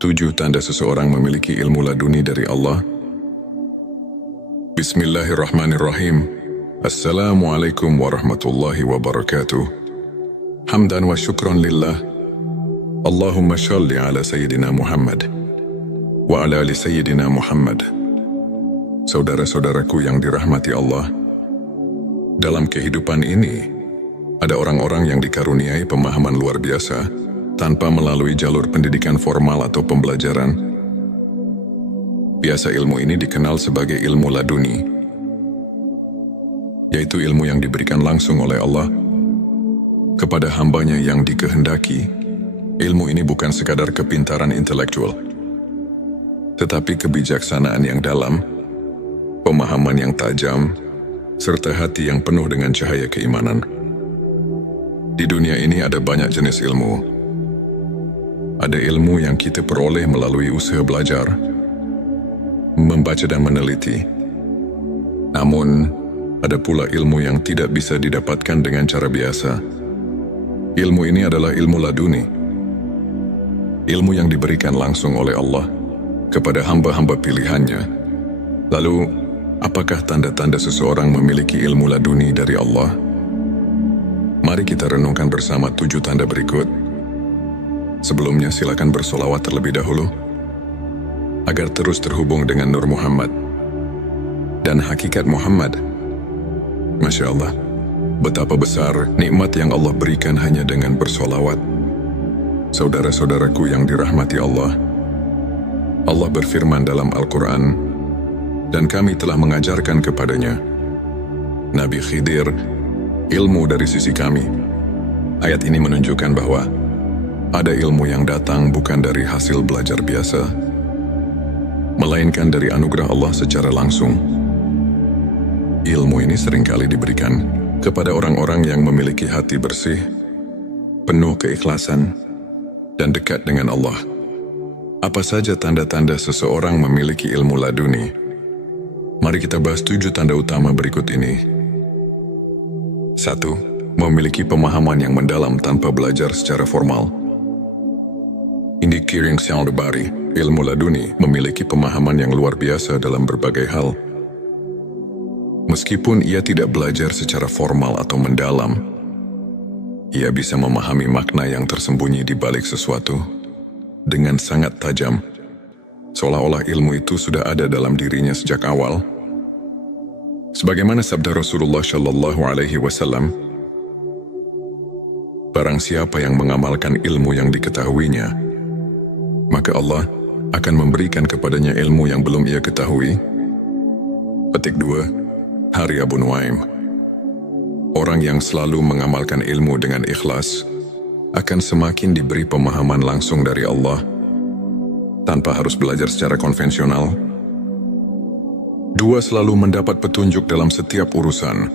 7 tanda seseorang memiliki ilmu laduni dari Allah. Bismillahirrahmanirrahim. Assalamualaikum warahmatullahi wabarakatuh. Hamdan wa syukran lillah. Allahumma shalli ala Sayyidina Muhammad wa ala ali Sayyidina Muhammad. Saudara-saudaraku yang dirahmati Allah, dalam kehidupan ini ada orang-orang yang dikaruniai pemahaman luar biasa tanpa melalui jalur pendidikan formal atau pembelajaran. Biasa ilmu ini dikenal sebagai ilmu laduni, yaitu ilmu yang diberikan langsung oleh Allah kepada hambanya yang dikehendaki. Ilmu ini bukan sekadar kepintaran intelektual, tetapi kebijaksanaan yang dalam, pemahaman yang tajam, serta hati yang penuh dengan cahaya keimanan. Di dunia ini ada banyak jenis ilmu. Ada ilmu yang kita peroleh melalui usaha belajar, membaca dan meneliti. Namun, ada pula ilmu yang tidak bisa didapatkan dengan cara biasa. Ilmu ini adalah ilmu laduni. Ilmu yang diberikan langsung oleh Allah kepada hamba-hamba pilihannya. Lalu, apakah tanda-tanda seseorang memiliki ilmu laduni dari Allah? Mari kita renungkan bersama 7 tanda berikut. Sebelumnya silakan bersolawat terlebih dahulu agar terus terhubung dengan Nur Muhammad dan hakikat Muhammad. Masya Allah, betapa besar nikmat yang Allah berikan hanya dengan bersolawat. Saudara-saudaraku yang dirahmati Allah, Allah berfirman dalam Al-Quran, dan kami telah mengajarkan kepadanya, Nabi Khidir, ilmu dari sisi kami. Ayat ini menunjukkan bahwa ada ilmu yang datang bukan dari hasil belajar biasa, melainkan dari anugerah Allah secara langsung. Ilmu ini seringkali diberikan kepada orang-orang yang memiliki hati bersih, penuh keikhlasan, dan dekat dengan Allah. Apa saja tanda-tanda seseorang memiliki ilmu laduni? Mari kita bahas 7 tanda utama berikut ini. 1. Memiliki pemahaman yang mendalam tanpa belajar secara formal. Indi Kiring Syaldebari, ilmu laduni, memiliki pemahaman yang luar biasa dalam berbagai hal. Meskipun ia tidak belajar secara formal atau mendalam, ia bisa memahami makna yang tersembunyi di balik sesuatu dengan sangat tajam, seolah-olah ilmu itu sudah ada dalam dirinya sejak awal. Sebagaimana sabda Rasulullah Shallallahu Alaihi Wasallam, barang siapa yang mengamalkan ilmu yang diketahuinya, maka Allah akan memberikan kepadanya ilmu yang belum ia ketahui. Petik 2. Hari Abu Nuaim. Orang yang selalu mengamalkan ilmu dengan ikhlas akan semakin diberi pemahaman langsung dari Allah tanpa harus belajar secara konvensional. 2. Selalu mendapat petunjuk dalam setiap urusan.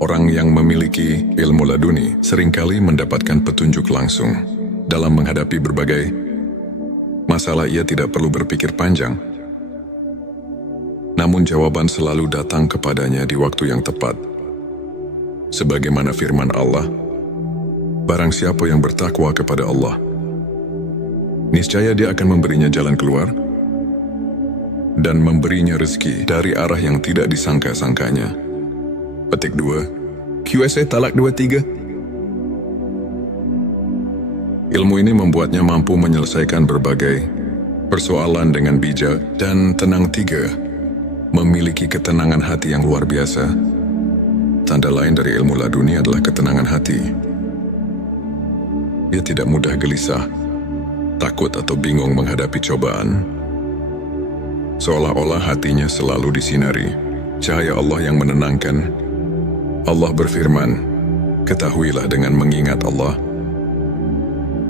Orang yang memiliki ilmu laduni seringkali mendapatkan petunjuk langsung. Dalam menghadapi berbagai masalah, ia tidak perlu berpikir panjang. Namun jawaban selalu datang kepadanya di waktu yang tepat. Sebagaimana firman Allah, barang siapa yang bertakwa kepada Allah, niscaya Dia akan memberinya jalan keluar dan memberinya rezeki dari arah yang tidak disangka-sangkanya. Petik 2. QSA Talak 23. Ilmu ini membuatnya mampu menyelesaikan berbagai persoalan dengan bijak dan tenang. 3. Memiliki ketenangan hati yang luar biasa. Tanda lain dari ilmu laduni adalah ketenangan hati. Ia tidak mudah gelisah, takut atau bingung menghadapi cobaan. Seolah-olah hatinya selalu disinari cahaya Allah yang menenangkan. Allah berfirman, ketahuilah dengan mengingat Allah,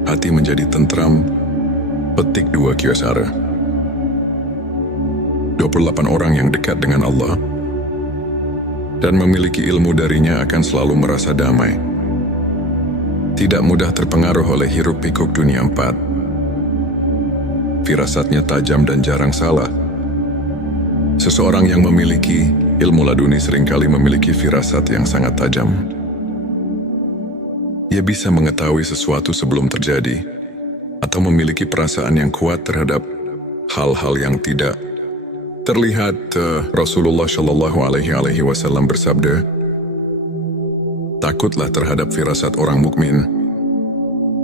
hati menjadi tentram. Petik 2 Kyosara. 28 orang yang dekat dengan Allah dan memiliki ilmu darinya akan selalu merasa damai. Tidak mudah terpengaruh oleh hiruk-pikuk dunia 4. Firasatnya tajam dan jarang salah. Seseorang yang memiliki ilmu laduni seringkali memiliki firasat yang sangat tajam. Ia bisa mengetahui sesuatu sebelum terjadi, atau memiliki perasaan yang kuat terhadap hal-hal yang tidak terlihat. Rasulullah Shallallahu Alaihi Wasallam bersabda, "Takutlah terhadap firasat orang mukmin,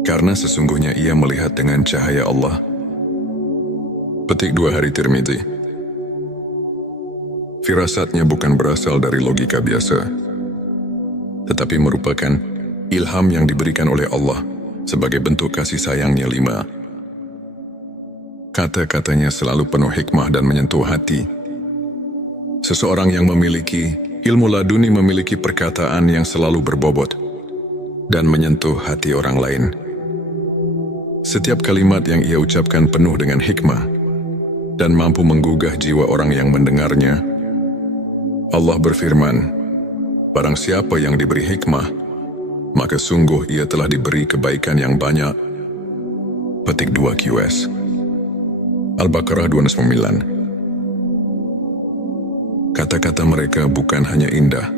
karena sesungguhnya ia melihat dengan cahaya Allah." Petik 2 Hari Tirmidzi. Firasatnya bukan berasal dari logika biasa, tetapi merupakan ilham yang diberikan oleh Allah sebagai bentuk kasih sayangnya. 5. Kata-katanya selalu penuh hikmah dan menyentuh hati. Seseorang yang memiliki ilmu laduni memiliki perkataan yang selalu berbobot dan menyentuh hati orang lain. Setiap kalimat yang ia ucapkan penuh dengan hikmah dan mampu menggugah jiwa orang yang mendengarnya. Allah berfirman, "Barang siapa yang diberi hikmah, maka sungguh ia telah diberi kebaikan yang banyak." Petik 2 QS. Al-Baqarah 269. Kata-kata mereka bukan hanya indah,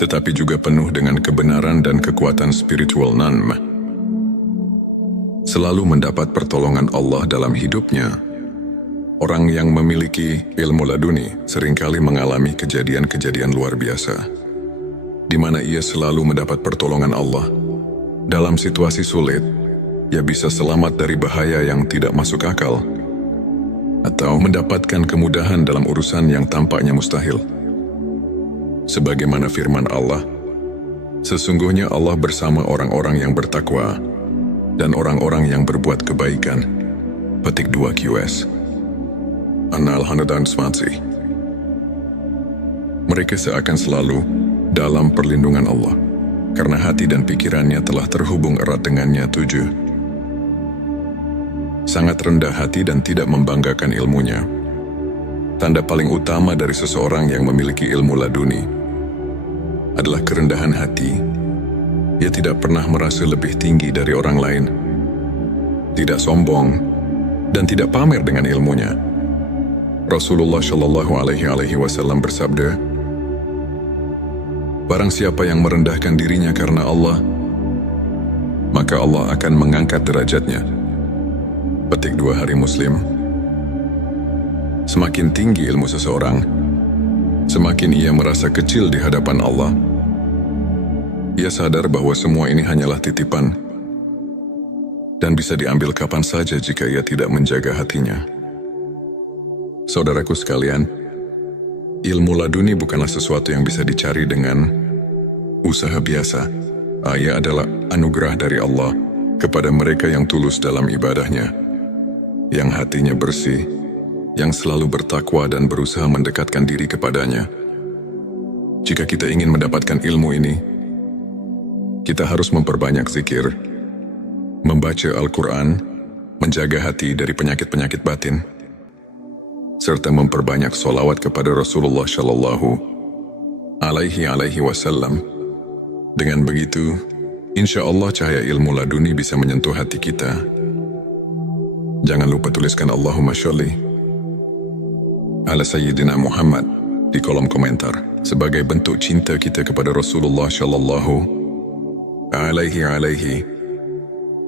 tetapi juga penuh dengan kebenaran dan kekuatan spiritual. Selalu mendapat pertolongan Allah dalam hidupnya. Orang yang memiliki ilmu laduni seringkali mengalami kejadian-kejadian luar biasa, di mana ia selalu mendapat pertolongan Allah. Dalam situasi sulit, ia bisa selamat dari bahaya yang tidak masuk akal, atau mendapatkan kemudahan dalam urusan yang tampaknya mustahil. Sebagaimana firman Allah, "Sesungguhnya Allah bersama orang-orang yang bertakwa dan orang-orang yang berbuat kebaikan." Petik 2 QS. An-Nahl 120. Mereka seakan selalu dalam perlindungan Allah, karena hati dan pikirannya telah terhubung erat dengannya. 7. Sangat rendah hati dan tidak membanggakan ilmunya. Tanda paling utama dari seseorang yang memiliki ilmu laduni adalah kerendahan hati. Ia tidak pernah merasa lebih tinggi dari orang lain, tidak sombong, dan tidak pamer dengan ilmunya. Rasulullah Shallallahu Alaihi Wasallam bersabda, "Barang siapa yang merendahkan dirinya karena Allah, maka Allah akan mengangkat derajatnya." Petik 2 Hari Muslim. Semakin tinggi ilmu seseorang, semakin ia merasa kecil di hadapan Allah. Ia sadar bahwa semua ini hanyalah titipan dan bisa diambil kapan saja jika ia tidak menjaga hatinya. Saudaraku sekalian, ilmu laduni bukanlah sesuatu yang bisa dicari dengan usaha biasa. Ia adalah anugerah dari Allah kepada mereka yang tulus dalam ibadahnya, yang hatinya bersih, yang selalu bertakwa dan berusaha mendekatkan diri kepadanya. Jika kita ingin mendapatkan ilmu ini, kita harus memperbanyak zikir, membaca Al-Quran, menjaga hati dari penyakit-penyakit batin, serta memperbanyak sholawat kepada Rasulullah Shallallahu Alaihi Wasallam. Dengan begitu, insya Allah cahaya ilmu laduni bisa menyentuh hati kita. Jangan lupa tuliskan Allahumma sholli ala Sayyidina Muhammad di kolom komentar sebagai bentuk cinta kita kepada Rasulullah Shallallahu Alaihi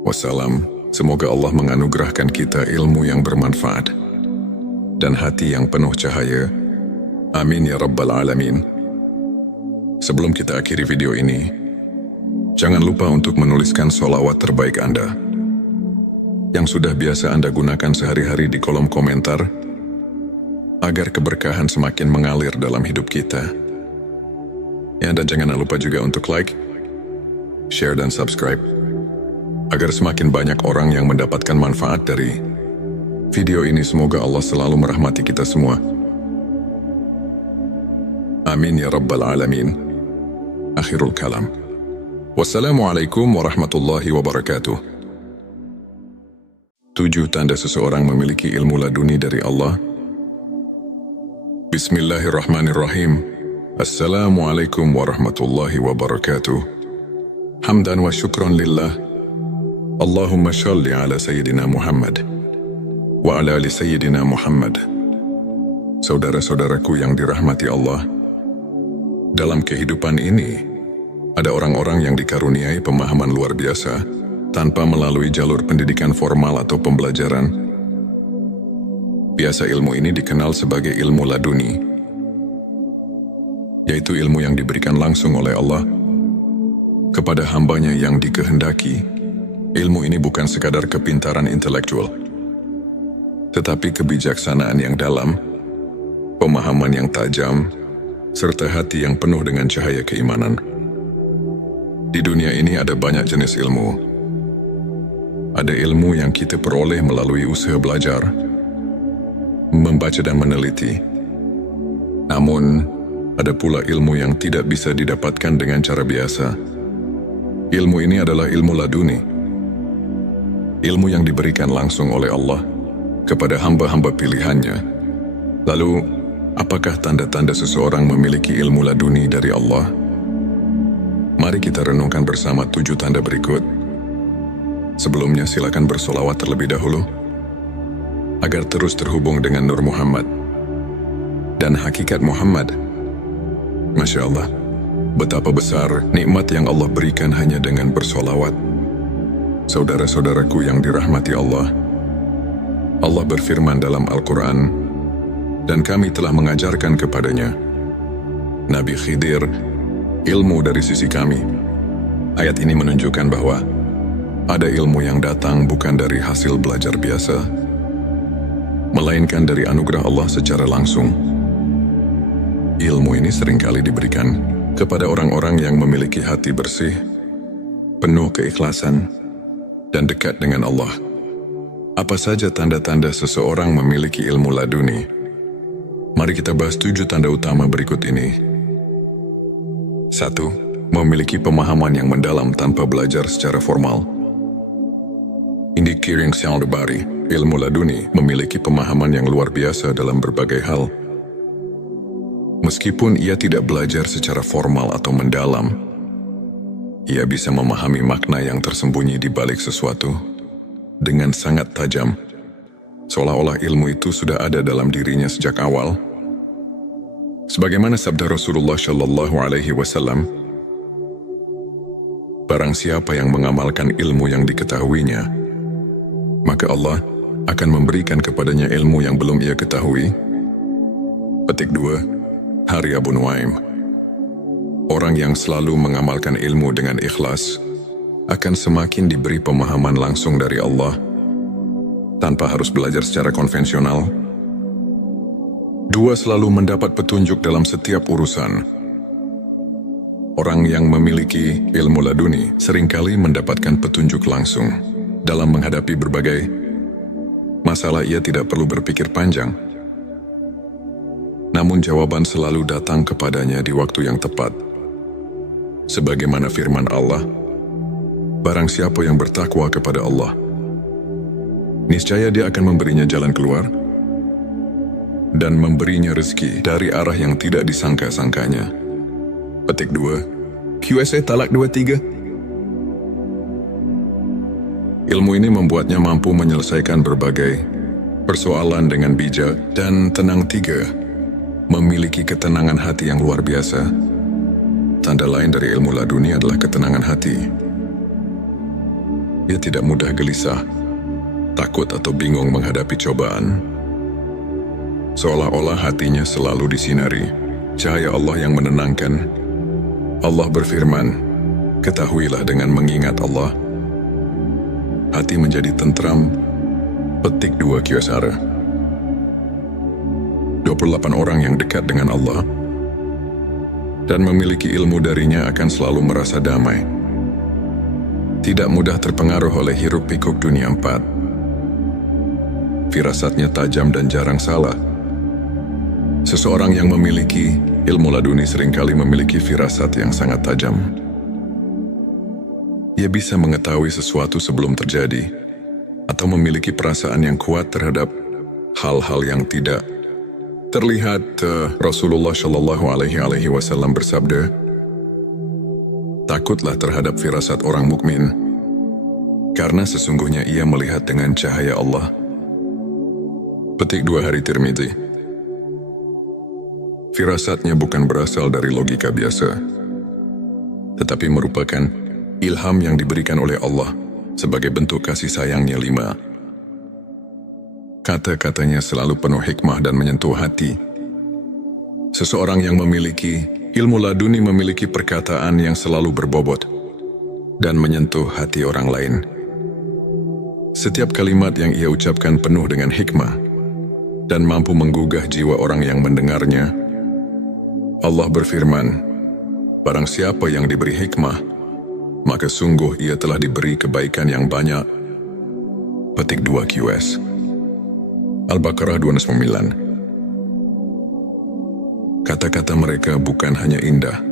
Wasallam. Semoga Allah menganugerahkan kita ilmu yang bermanfaat dan hati yang penuh cahaya. Amin ya Rabbal Alamin. Sebelum kita akhiri video ini, jangan lupa untuk menuliskan sholawat terbaik Anda yang sudah biasa Anda gunakan sehari-hari di kolom komentar, agar keberkahan semakin mengalir dalam hidup kita. Ya, dan jangan lupa juga untuk like, share, dan subscribe, agar semakin banyak orang yang mendapatkan manfaat dari video ini. Semoga Allah selalu merahmati kita semua. Amin ya Rabbal Alamin. Akhirul kalam. Wassalamualaikum warahmatullahi wabarakatuh. 7 tanda seseorang memiliki ilmu laduni dari Allah. Bismillahirrahmanirrahim. Assalamualaikum warahmatullahi wabarakatuh. Hamdan wa syukran lillah. Allahumma sholli ala Sayyidina Muhammad wa ala ali Sayyidina Muhammad. Saudara-saudaraku yang dirahmati Allah, dalam kehidupan ini ada orang-orang yang dikaruniai pemahaman luar biasa tanpa melalui jalur pendidikan formal atau pembelajaran. Biasa ilmu ini dikenal sebagai ilmu laduni, yaitu ilmu yang diberikan langsung oleh Allah kepada hambanya yang dikehendaki. Ilmu ini bukan sekadar kepintaran intelektual, tetapi kebijaksanaan yang dalam, pemahaman yang tajam, serta hati yang penuh dengan cahaya keimanan. Di dunia ini ada banyak jenis ilmu. Ada ilmu yang kita peroleh melalui usaha belajar, membaca dan meneliti. Namun, ada pula ilmu yang tidak bisa didapatkan dengan cara biasa. Ilmu ini adalah ilmu laduni. Ilmu yang diberikan langsung oleh Allah kepada hamba-hamba pilihannya. Lalu, apakah tanda-tanda seseorang memiliki ilmu laduni dari Allah? Mari kita renungkan bersama 7 tanda berikut. Sebelumnya silakan bersolawat terlebih dahulu, agar terus terhubung dengan Nur Muhammad dan hakikat Muhammad. Masya Allah, betapa besar nikmat yang Allah berikan hanya dengan bersolawat. Saudara-saudaraku yang dirahmati Allah, Allah berfirman dalam Al-Quran, dan kami telah mengajarkan kepadanya, Nabi Khidir, ilmu dari sisi kami. Ayat ini menunjukkan bahwa ada ilmu yang datang bukan dari hasil belajar biasa, melainkan dari anugerah Allah secara langsung. Ilmu ini seringkali diberikan kepada orang-orang yang memiliki hati bersih, penuh keikhlasan, dan dekat dengan Allah. Apa saja tanda-tanda seseorang memiliki ilmu laduni? Mari kita bahas 7 tanda utama berikut ini. 1. Memiliki pemahaman yang mendalam tanpa belajar secara formal. Indi Kiring Syaldabari, ilmu laduni memiliki pemahaman yang luar biasa dalam berbagai hal. Meskipun ia tidak belajar secara formal atau mendalam, ia bisa memahami makna yang tersembunyi di balik sesuatu dengan sangat tajam, seolah-olah ilmu itu sudah ada dalam dirinya sejak awal. Sebagaimana sabda Rasulullah Shallallahu Alaihi Wasallam, barang siapa yang mengamalkan ilmu yang diketahuinya, maka Allah akan memberikan kepadanya ilmu yang belum ia ketahui. Petik 2. Hari Abu Nuaim. Orang yang selalu mengamalkan ilmu dengan ikhlas akan semakin diberi pemahaman langsung dari Allah tanpa harus belajar secara konvensional. 2. Selalu mendapat petunjuk dalam setiap urusan. Orang yang memiliki ilmu laduni seringkali mendapatkan petunjuk langsung dalam menghadapi berbagai masalah. Ia tidak perlu berpikir panjang, namun jawaban selalu datang kepadanya di waktu yang tepat. Sebagaimana firman Allah, barang siapa yang bertakwa kepada Allah, niscaya Dia akan memberinya jalan keluar dan memberinya rezeki dari arah yang tidak disangka-sangkanya. Petik 2. QSA Talak 23. Ilmu ini membuatnya mampu menyelesaikan berbagai persoalan dengan bijak dan tenang. 3. Memiliki ketenangan hati yang luar biasa. Tanda lain dari ilmu laduni adalah ketenangan hati. Ia tidak mudah gelisah, takut atau bingung menghadapi cobaan. Seolah-olah hatinya selalu disinari cahaya Allah yang menenangkan. Allah berfirman, ketahuilah dengan mengingat Allah, hati menjadi tentram. Petik 2 Kyosara. 28 orang yang dekat dengan Allah dan memiliki ilmu darinya akan selalu merasa damai, tidak mudah terpengaruh oleh hiruk-pikuk dunia 4. Firasatnya tajam dan jarang salah. Seseorang yang memiliki ilmu laduni seringkali memiliki firasat yang sangat tajam. Ia bisa mengetahui sesuatu sebelum terjadi atau memiliki perasaan yang kuat terhadap hal-hal yang tidak terlihat. Rasulullah Shallallahu Alaihi Wasallam bersabda, takutlah terhadap firasat orang mukmin, karena sesungguhnya ia melihat dengan cahaya Allah. Petik 2 Hari Tirmidzi. Firasatnya bukan berasal dari logika biasa, tetapi merupakan ilham yang diberikan oleh Allah sebagai bentuk kasih sayangnya. 5. Kata-katanya selalu penuh hikmah dan menyentuh hati. Seseorang yang memiliki ilmu laduni memiliki perkataan yang selalu berbobot dan menyentuh hati orang lain. Setiap kalimat yang ia ucapkan penuh dengan hikmah dan mampu menggugah jiwa orang yang mendengarnya. Allah berfirman, barang siapa yang diberi hikmah, maka sungguh ia telah diberi kebaikan yang banyak. Petik 2 QS. Al-Baqarah 29. Kata-kata mereka bukan hanya indah,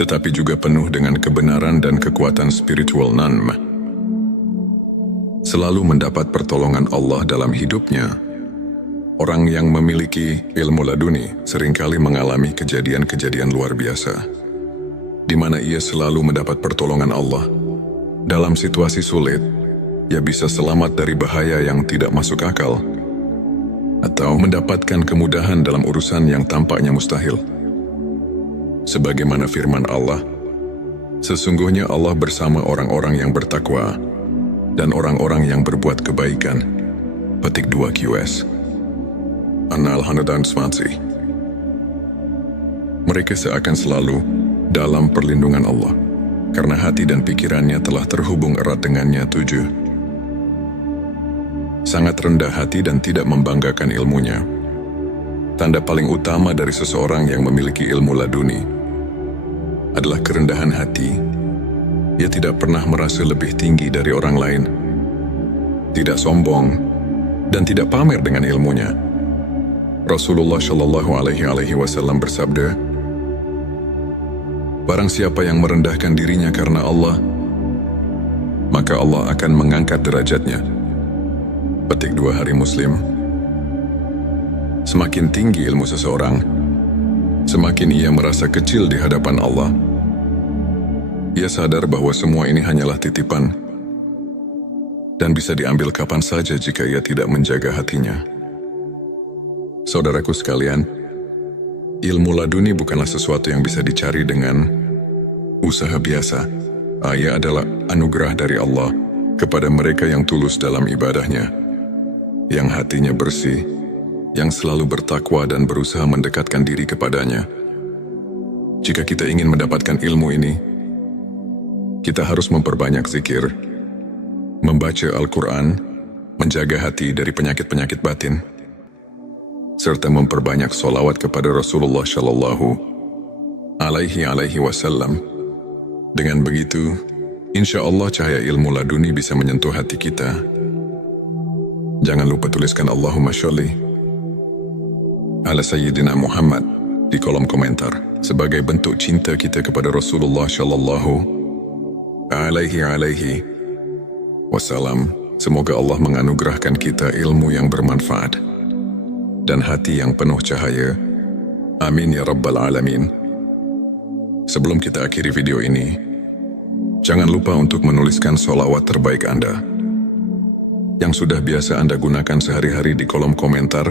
tetapi juga penuh dengan kebenaran dan kekuatan spiritual. Selalu mendapat pertolongan Allah dalam hidupnya. Orang yang memiliki ilmu laduni seringkali mengalami kejadian-kejadian luar biasa, di mana ia selalu mendapat pertolongan Allah. Dalam situasi sulit, ia bisa selamat dari bahaya yang tidak masuk akal, atau mendapatkan kemudahan dalam urusan yang tampaknya mustahil. Sebagaimana firman Allah, sesungguhnya Allah bersama orang-orang yang bertakwa dan orang-orang yang berbuat kebaikan. Petik 2 QS. An-Nahl 120. Mereka seakan selalu dalam perlindungan Allah, karena hati dan pikirannya telah terhubung erat dengannya. 7. Sangat rendah hati dan tidak membanggakan ilmunya. Tanda paling utama dari seseorang yang memiliki ilmu laduni adalah kerendahan hati. Ia tidak pernah merasa lebih tinggi dari orang lain, tidak sombong, dan tidak pamer dengan ilmunya. Rasulullah Shallallahu Alaihi Wasallam bersabda, barang siapa yang merendahkan dirinya karena Allah, maka Allah akan mengangkat derajatnya. Petik 2 Hari Muslim. Semakin tinggi ilmu seseorang, semakin ia merasa kecil di hadapan Allah. Ia sadar bahwa semua ini hanyalah titipan dan bisa diambil kapan saja jika ia tidak menjaga hatinya. Saudaraku sekalian, ilmu laduni bukanlah sesuatu yang bisa dicari dengan usaha biasa. Ia adalah anugerah dari Allah kepada mereka yang tulus dalam ibadahnya, yang hatinya bersih, yang selalu bertakwa dan berusaha mendekatkan diri kepadanya. Jika kita ingin mendapatkan ilmu ini, kita harus memperbanyak zikir, membaca Al-Quran, menjaga hati dari penyakit-penyakit batin, serta memperbanyak sholawat kepada Rasulullah Shallallahu Alaihi Wasallam. Dengan begitu, insya Allah cahaya ilmu laduni bisa menyentuh hati kita. Jangan lupa tuliskan Allahumma sholli ala Sayyidina Muhammad di kolom komentar sebagai bentuk cinta kita kepada Rasulullah Shallallahu Alaihi Wasallam. Semoga Allah menganugerahkan kita ilmu yang bermanfaat dan hati yang penuh cahaya. Amin ya Rabbal Alamin. Sebelum kita akhiri video ini, jangan lupa untuk menuliskan sholawat terbaik Anda yang sudah biasa Anda gunakan sehari-hari di kolom komentar,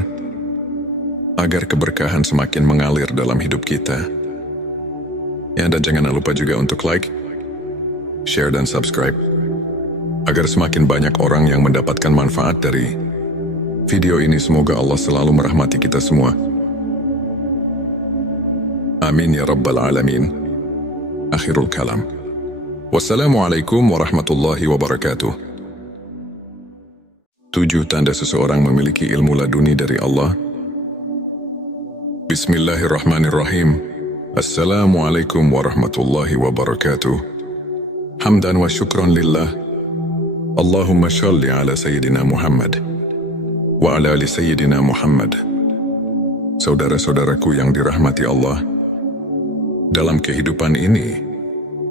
agar keberkahan semakin mengalir dalam hidup kita. Ya, dan jangan lupa juga untuk like, share, dan subscribe, agar semakin banyak orang yang mendapatkan manfaat dari video ini. Semoga Allah selalu merahmati kita semua. Amin ya Rabbal Alamin. Akhirul kalam. Wassalamualaikum warahmatullahi wabarakatuh. 7 tanda seseorang memiliki ilmu laduni dari Allah. Bismillahirrahmanirrahim. Assalamualaikum warahmatullahi wabarakatuh. Hamdan wa syukran lillah. Allahumma shalli ala Sayyidina Muhammad wa ala ali Sayyidina Muhammad. Saudara-saudaraku yang dirahmati Allah, dalam kehidupan ini,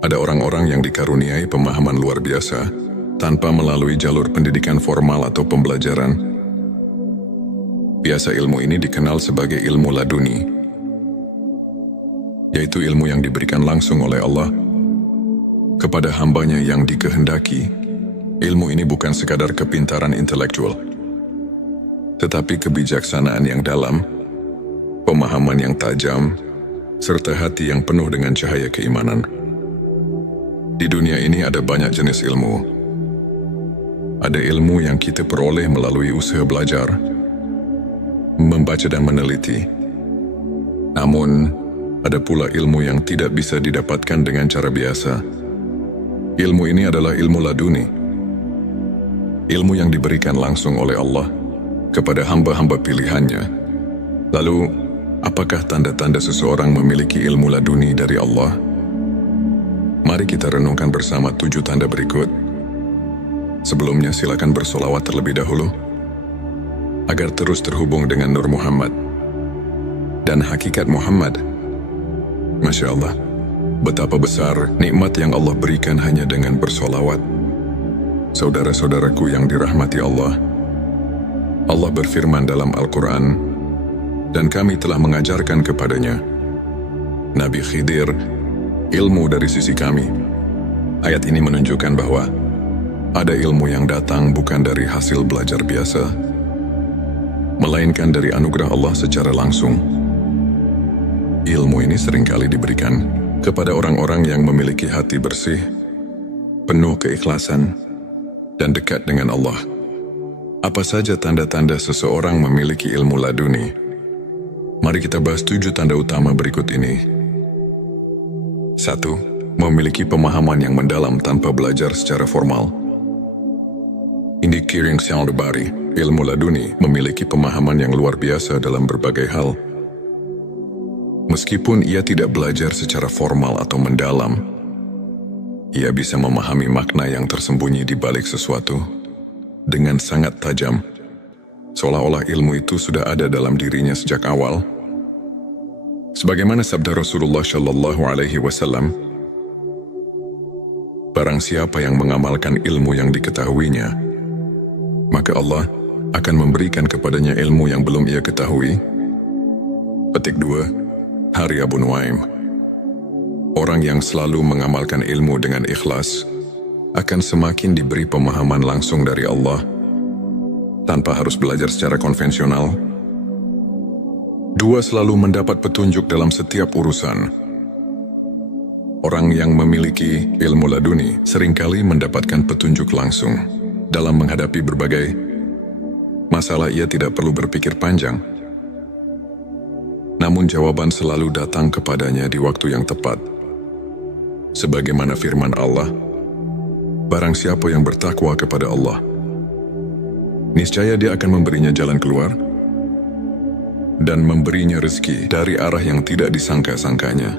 ada orang-orang yang dikaruniai pemahaman luar biasa tanpa melalui jalur pendidikan formal atau pembelajaran. Biasa ilmu ini dikenal sebagai ilmu laduni, yaitu ilmu yang diberikan langsung oleh Allah kepada hambanya yang dikehendaki. Ilmu ini bukan sekadar kepintaran intelektual, tetapi kebijaksanaan yang dalam, pemahaman yang tajam, serta hati yang penuh dengan cahaya keimanan. Di dunia ini ada banyak jenis ilmu, Ada ilmu yang kita peroleh melalui usaha belajar, membaca dan meneliti. Namun, ada pula ilmu yang tidak bisa didapatkan dengan cara biasa. Ilmu ini adalah ilmu laduni. Ilmu yang diberikan langsung oleh Allah kepada hamba-hamba pilihannya. Lalu, apakah tanda-tanda seseorang memiliki ilmu laduni dari Allah? Mari kita renungkan bersama 7 tanda berikut. Sebelumnya silakan bersolawat terlebih dahulu, agar terus terhubung dengan Nur Muhammad dan hakikat Muhammad. Masya Allah, betapa besar nikmat yang Allah berikan hanya dengan bersolawat. Saudara-saudaraku yang dirahmati Allah, Allah berfirman dalam Al-Quran, dan kami telah mengajarkan kepadanya, Nabi Khidir, ilmu dari sisi kami. Ayat ini menunjukkan bahwa ada ilmu yang datang bukan dari hasil belajar biasa, melainkan dari anugerah Allah secara langsung. Ilmu ini seringkali diberikan kepada orang-orang yang memiliki hati bersih, penuh keikhlasan, dan dekat dengan Allah. Apa saja tanda-tanda seseorang memiliki ilmu laduni? Mari kita bahas 7 tanda utama berikut ini. 1. Memiliki pemahaman yang mendalam tanpa belajar secara formal. Indi Kiring Syaldabari, ilmu laduni memiliki pemahaman yang luar biasa dalam berbagai hal. Meskipun ia tidak belajar secara formal atau mendalam, ia bisa memahami makna yang tersembunyi di balik sesuatu dengan sangat tajam, seolah-olah ilmu itu sudah ada dalam dirinya sejak awal. Sebagaimana sabda Rasulullah Shallallahu Alaihi Wasallam, barang siapa yang mengamalkan ilmu yang diketahuinya, maka Allah akan memberikan kepadanya ilmu yang belum ia ketahui. Petik 2, Hari Abu Nuaim. Orang yang selalu mengamalkan ilmu dengan ikhlas akan semakin diberi pemahaman langsung dari Allah tanpa harus belajar secara konvensional. 2. Selalu mendapat petunjuk dalam setiap urusan. Orang yang memiliki ilmu laduni seringkali mendapatkan petunjuk langsung dalam menghadapi berbagai masalah. Ia tidak perlu berpikir panjang, namun jawaban selalu datang kepadanya di waktu yang tepat. Sebagaimana firman Allah, barang siapa yang bertakwa kepada Allah, niscaya Dia akan memberinya jalan keluar dan memberinya rezeki dari arah yang tidak disangka-sangkanya.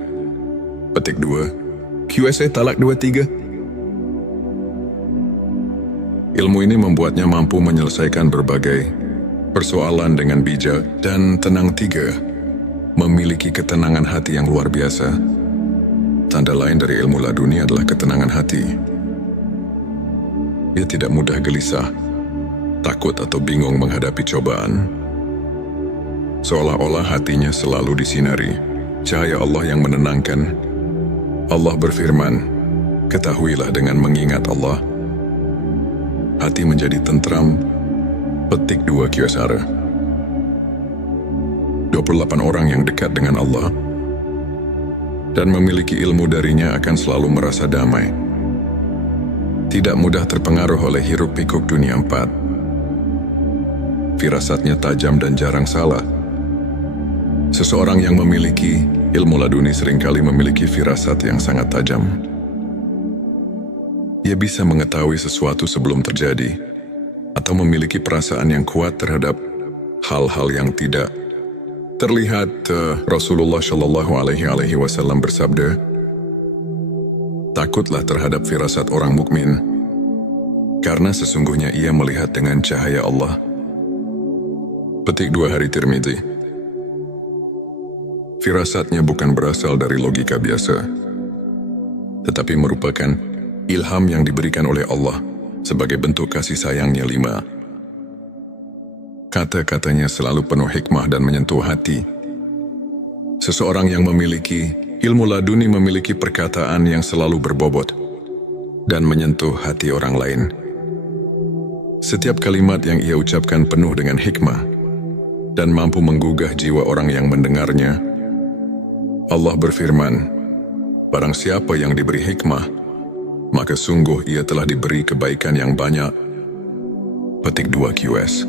Petik 2, QSA Talak 23. Ilmu ini membuatnya mampu menyelesaikan berbagai persoalan dengan bijak dan tenang. 3. Memiliki ketenangan hati yang luar biasa. Tanda lain dari ilmu laduni adalah ketenangan hati. Ia tidak mudah gelisah, takut atau bingung menghadapi cobaan. Seolah-olah hatinya selalu disinari cahaya Allah yang menenangkan. Allah berfirman, ketahuilah dengan mengingat Allah, hati menjadi tentram. Petik 2 Kyosara. 28 orang yang dekat dengan Allah dan memiliki ilmu darinya akan selalu merasa damai. Tidak mudah terpengaruh oleh hiruk-pikuk dunia 4. Firasatnya tajam dan jarang salah. Seseorang yang memiliki ilmu laduni seringkali memiliki firasat yang sangat tajam. Ia bisa mengetahui sesuatu sebelum terjadi, atau memiliki perasaan yang kuat terhadap hal-hal yang tidak terlihat. Rasulullah Shallallahu Alaihi Wasallam bersabda, takutlah terhadap firasat orang mukmin, karena sesungguhnya ia melihat dengan cahaya Allah. Petik 2 Hari Tirmidzi. Firasatnya bukan berasal dari logika biasa, tetapi merupakan ilham yang diberikan oleh Allah sebagai bentuk kasih sayangnya. 5. Kata-katanya selalu penuh hikmah dan menyentuh hati. Seseorang yang memiliki ilmu laduni memiliki perkataan yang selalu berbobot dan menyentuh hati orang lain. Setiap kalimat yang ia ucapkan penuh dengan hikmah dan mampu menggugah jiwa orang yang mendengarnya. Allah berfirman, barang siapa yang diberi hikmah, maka sungguh ia telah diberi kebaikan yang banyak. Petik 2 QS.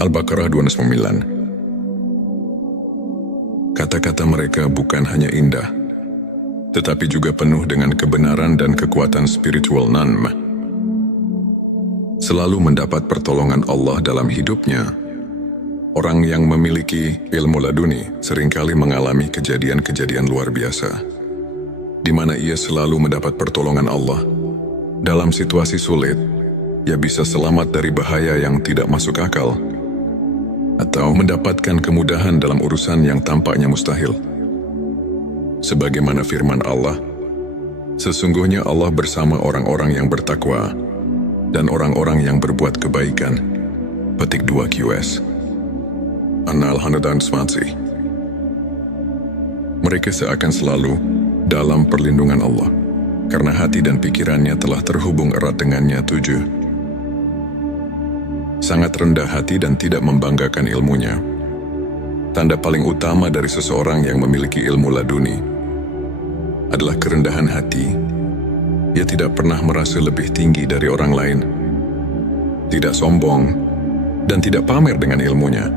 Al-Baqarah 209. Kata-kata mereka bukan hanya indah, tetapi juga penuh dengan kebenaran dan kekuatan spiritual Nanm. Selalu mendapat pertolongan Allah dalam hidupnya. Orang yang memiliki ilmu laduni seringkali mengalami kejadian-kejadian luar biasa, di mana ia selalu mendapat pertolongan Allah. Dalam situasi sulit, ia bisa selamat dari bahaya yang tidak masuk akal, atau mendapatkan kemudahan dalam urusan yang tampaknya mustahil. Sebagaimana firman Allah, sesungguhnya Allah bersama orang-orang yang bertakwa dan orang-orang yang berbuat kebaikan. Petik 2 QS. An-Nahl 120. Mereka seakan selalu dalam perlindungan Allah, karena hati dan pikirannya telah terhubung erat dengannya. 7. Sangat rendah hati dan tidak membanggakan ilmunya. Tanda paling utama dari seseorang yang memiliki ilmu laduni adalah kerendahan hati. Ia tidak pernah merasa lebih tinggi dari orang lain, tidak sombong, dan tidak pamer dengan ilmunya.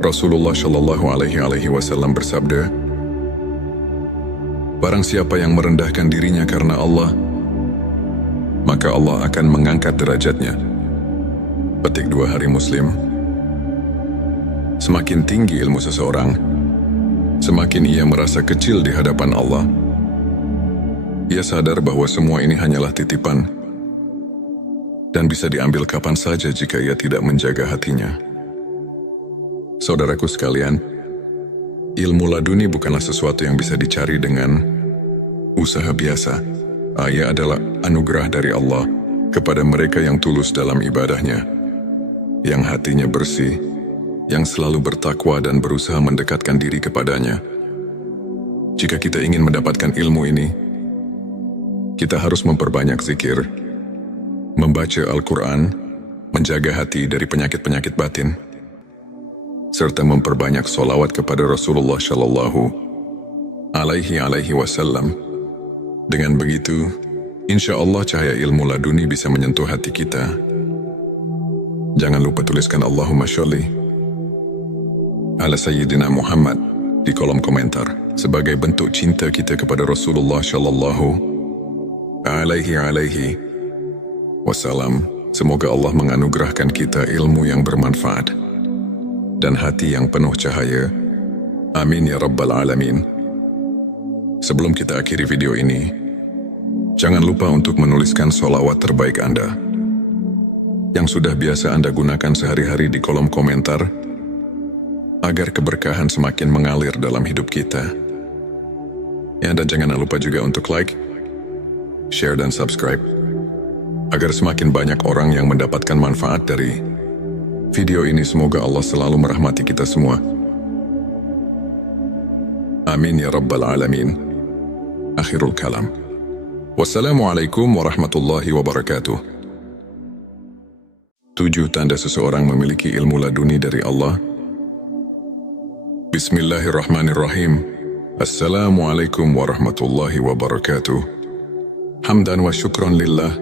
Rasulullah Shallallahu Alaihi Wasallam bersabda, "Barang siapa yang merendahkan dirinya karena Allah, maka Allah akan mengangkat derajatnya." Petik 2 Hari Muslim. Semakin tinggi ilmu seseorang, semakin ia merasa kecil di hadapan Allah. Ia sadar bahwa semua ini hanyalah titipan dan bisa diambil kapan saja jika ia tidak menjaga hatinya. Saudaraku sekalian, ilmu laduni bukanlah sesuatu yang bisa dicari dengan usaha biasa. Ia adalah anugerah dari Allah kepada mereka yang tulus dalam ibadahnya, yang hatinya bersih, yang selalu bertakwa dan berusaha mendekatkan diri kepadanya. Jika kita ingin mendapatkan ilmu ini, kita harus memperbanyak zikir, membaca Al-Quran, menjaga hati dari penyakit-penyakit batin, serta memperbanyak sholawat kepada Rasulullah Shallallahu Alaihi Wasallam. Dengan begitu, insya Allah cahaya ilmu laduni bisa menyentuh hati kita. Jangan lupa tuliskan Allahumma sholli ala Sayyidina Muhammad di kolom komentar sebagai bentuk cinta kita kepada Rasulullah Shallallahu Alaihi Wasallam. Semoga Allah menganugerahkan kita ilmu yang bermanfaat dan hati yang penuh cahaya. Amin ya Rabbal Alamin. Sebelum kita akhiri video ini, jangan lupa untuk menuliskan sholawat terbaik Anda yang sudah biasa Anda gunakan sehari-hari di kolom komentar, agar keberkahan semakin mengalir dalam hidup kita. Ya, dan jangan lupa juga untuk like, share, dan subscribe, agar semakin banyak orang yang mendapatkan manfaat dari video ini. Semoga Allah selalu merahmati kita semua. Amin ya Rabbal Alamin. Akhirul kalam. Wassalamualaikum warahmatullahi wabarakatuh. 7 tanda seseorang memiliki ilmu laduni dari Allah. Bismillahirrahmanirrahim. Assalamualaikum warahmatullahi wabarakatuh. Hamdan wa syukran lillah.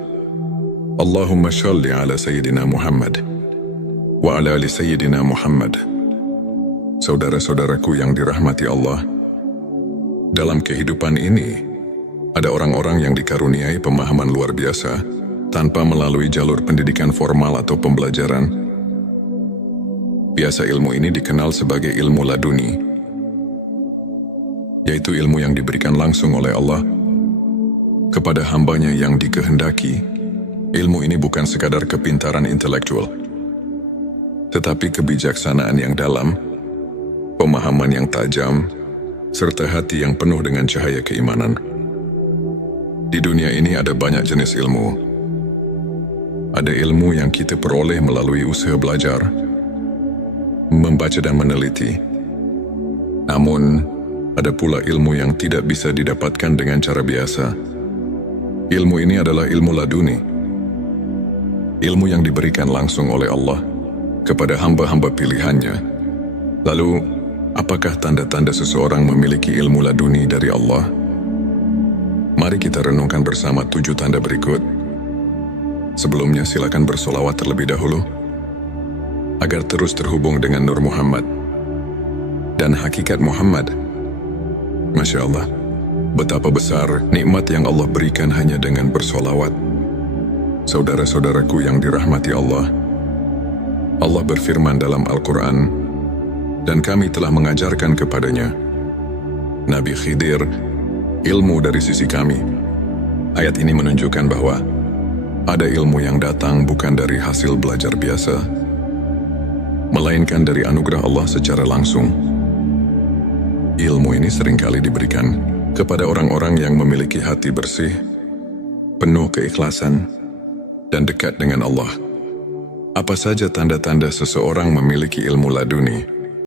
Allahumma shalli ala Sayyidina Muhammad wa ala ali Sayyidina Muhammad. Saudara-saudaraku yang dirahmati Allah, dalam kehidupan ini ada orang-orang yang dikaruniai pemahaman luar biasa tanpa melalui jalur pendidikan formal atau pembelajaran. Biasa ilmu ini dikenal sebagai ilmu laduni, yaitu ilmu yang diberikan langsung oleh Allah kepada hambanya yang dikehendaki. Ilmu ini bukan sekadar kepintaran intelektual, tetapi kebijaksanaan yang dalam, pemahaman yang tajam, serta hati yang penuh dengan cahaya keimanan. Di dunia ini ada banyak jenis ilmu. Ada ilmu yang kita peroleh melalui usaha belajar, membaca dan meneliti. Namun, ada pula ilmu yang tidak bisa didapatkan dengan cara biasa. Ilmu ini adalah ilmu laduni. Ilmu yang diberikan langsung oleh Allah kepada hamba-hamba pilihannya. Lalu, apakah tanda-tanda seseorang memiliki ilmu laduni dari Allah? Mari kita renungkan bersama 7 tanda berikut. Sebelumnya silakan bersolawat terlebih dahulu, agar terus terhubung dengan Nur Muhammad dan hakikat Muhammad. Masya Allah, betapa besar nikmat yang Allah berikan hanya dengan bersolawat. Saudara-saudaraku yang dirahmati Allah, Allah berfirman dalam Al-Quran, dan kami telah mengajarkan kepadanya, Nabi Khidir, ilmu dari sisi kami. Ayat ini menunjukkan bahwa ada ilmu yang datang bukan dari hasil belajar biasa, melainkan dari anugerah Allah secara langsung. Ilmu ini seringkali diberikan kepada orang-orang yang memiliki hati bersih, penuh keikhlasan, dan dekat dengan Allah. Apa saja tanda-tanda seseorang memiliki ilmu laduni?